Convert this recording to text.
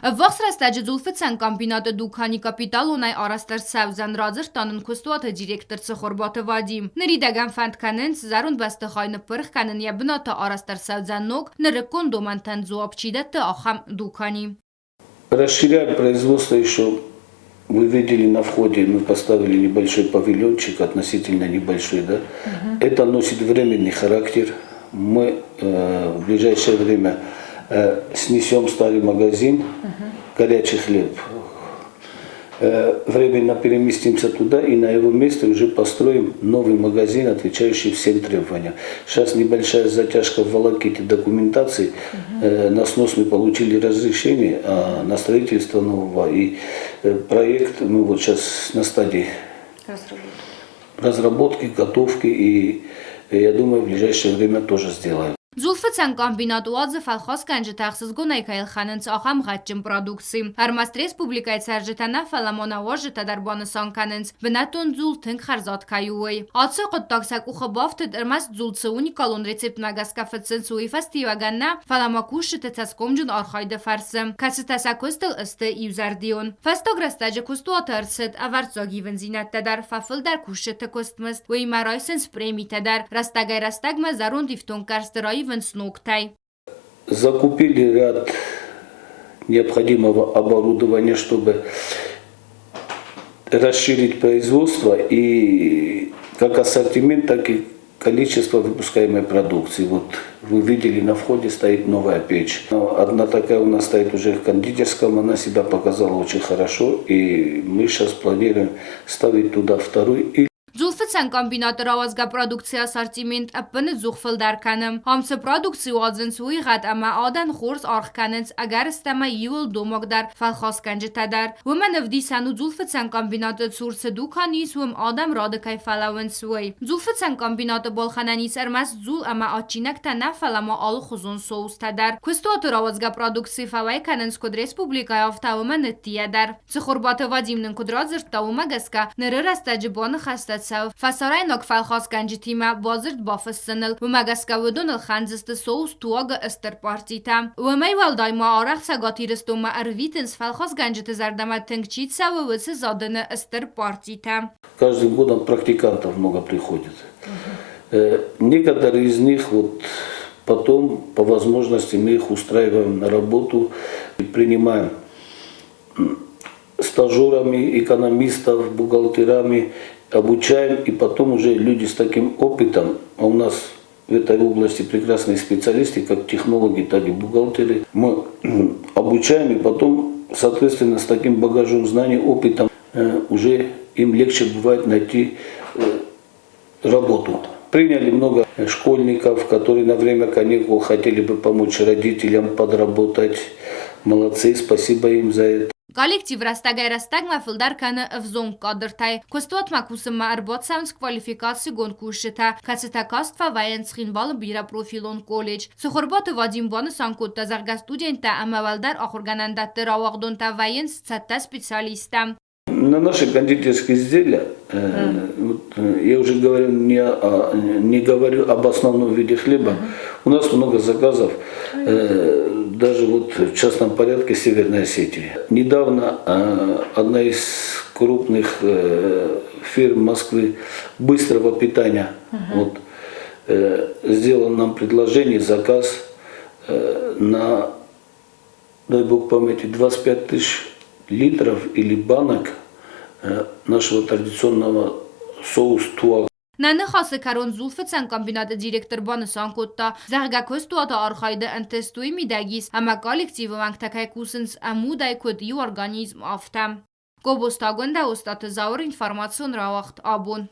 Վաղսրաստաճը ձուլվեցան կամբինատը դուքանի կապիտալ ունայ արաստար սավզան ռազր տանն կուստուատը դիրեկտոր ծխորբատը վադիմ։ Նրի դագան ֆանտկանենց զարուն բաստխայնը պրխկանն ябната արաստար սավզան նոգ նրыкон домантан зуапчидаты ахам дукани. Расширяем производство еще. Вы видели на входе, мы поставили небольшой павильончик, относительно небольшой, да? Это носит временный характер. Мы в ближайшее время снесем старый магазин, горячий хлеб. Временно переместимся туда и на его месте уже построим новый магазин, отвечающий всем требованиям. Сейчас небольшая затяжка в волоките документации. На снос мы получили разрешение на строительство нового. И проект мы вот сейчас на стадии разработки, готовки. И я думаю, в ближайшее время тоже сделаем. Զուլֆցան կամբինատուածը ֆալխոս կանջը տախսыз գոնայ կայլ խանենց ախամ ղաճն պրոդուկսի։ Արմաստ ռեսպուբլիկայց արժետանա ֆալամոնա ոժը տադարբանը սանկանենց բնատոն զուլ թնք խարզատ կայուэй։ Ացը qıttaqsak ուխըբավթը դրմաս զուլցը ունիկալոն ռեցեպտ նագասկաֆծենց ու իվաստիվագաննա ֆալամակուշը տեցած կոմջն արխայդը ֆարսը։ Կասիտասակոստլ ըստը իվզարդիոն։ Ֆաստոգրաստաջը կուստուատը ըրսըտ ավարծոգի վնզինատ տադար ֆաֆլդար կուշը տկոստմս ու իմարայսենց պրեմի տադար ռաստագայ ռաստագմը զարուն դիվտոն կարստրայ Закупили ряд необходимого оборудования, чтобы расширить производство и как ассортимент, так и количество выпускаемой продукции. Вот вы видели, на входе стоит новая печь. Одна такая у нас стоит уже в кондитерском, она себя показала очень хорошо, и мы сейчас планируем ставить туда вторую. Զուլֆցան կամբինատը ռավազգա պրոդուկցիա սարտիմենտ ապնը զուխվլ դարկանım. Համսը պրոդուկցիու ածենց ուի ғատ ամա ադան խորս արխկանենց ագար ստամա իուլ դոմոգդար ֆալխոս կանջտադար։ Ոմա նվդիսանու զուլֆցան կամբինատը ծուրսը դուքանիս ոմ ադամ ռադկայ ֆալավենց ուի։ Զուլֆցան կամբինատը բոլխանանիս արմաս զուլ ամա աչինակ տանա ֆալամա ալու խուզուն սոուս տադար։ Քուստուատը ռավազգա պրոդուկցի ֆավայ կանենց կոդ ռեսպուբլիկայ ավտավոմա նտիադար։ Ծխորբատը վադիմնն կոդրազր տավոմա գասկա նրըրաստաջը բանը խաստա Фасарай ног фалхос ганджитима бозырт бафыссыныл. Вымагаскавудун илханзысты соус туага эстер партита. Вымай валдайма арах сагатирыстума арвитенс фалхос ганджиты зардама тынгчитса вывыцы заданы эстер партита. Каждым годом практикантов много приходит. Некоторые из них вот потом по возможности мы их устраиваем на работу и принимаем стажерами, экономистов, бухгалтерами, обучаем, и потом уже люди с таким опытом, а у нас в этой области прекрасные специалисты, как технологи, так и бухгалтеры, мы обучаем, и потом, соответственно, с таким багажом знаний, опытом, уже им легче бывает найти работу. Приняли много школьников, которые на время каникул хотели бы помочь родителям подработать. Молодцы, спасибо им за это. Коллектив растагай мафилдар каны взон кадртай. Костуат макусым арбот саунс квалификации гонкушита. Кацитакаства военсхин бал бира профилон колледж. Сухорбаты Вадим баны санкут тазарга студента амавалдар ахурганандатты равагдонта военс цатта специалиста. На наши кондитерские изделия, я уже говорю, не говорю об основном виде хлеба, у нас много заказов, даже вот в частном порядке Северной Осетии. Недавно одна из крупных фирм Москвы быстрого питания сделала нам предложение, заказ на, дай бог памяти, 25 тысяч литров или банок нашего традиционного соус туак. Наны хасы карон зулфцан комбината директор баны санкотта зарга костуата архайда антестуи мидагис ама коллективы вангтакай кусынс амудай код ю организм афтам. Кобостагонда остаты заур информацион равахт абон.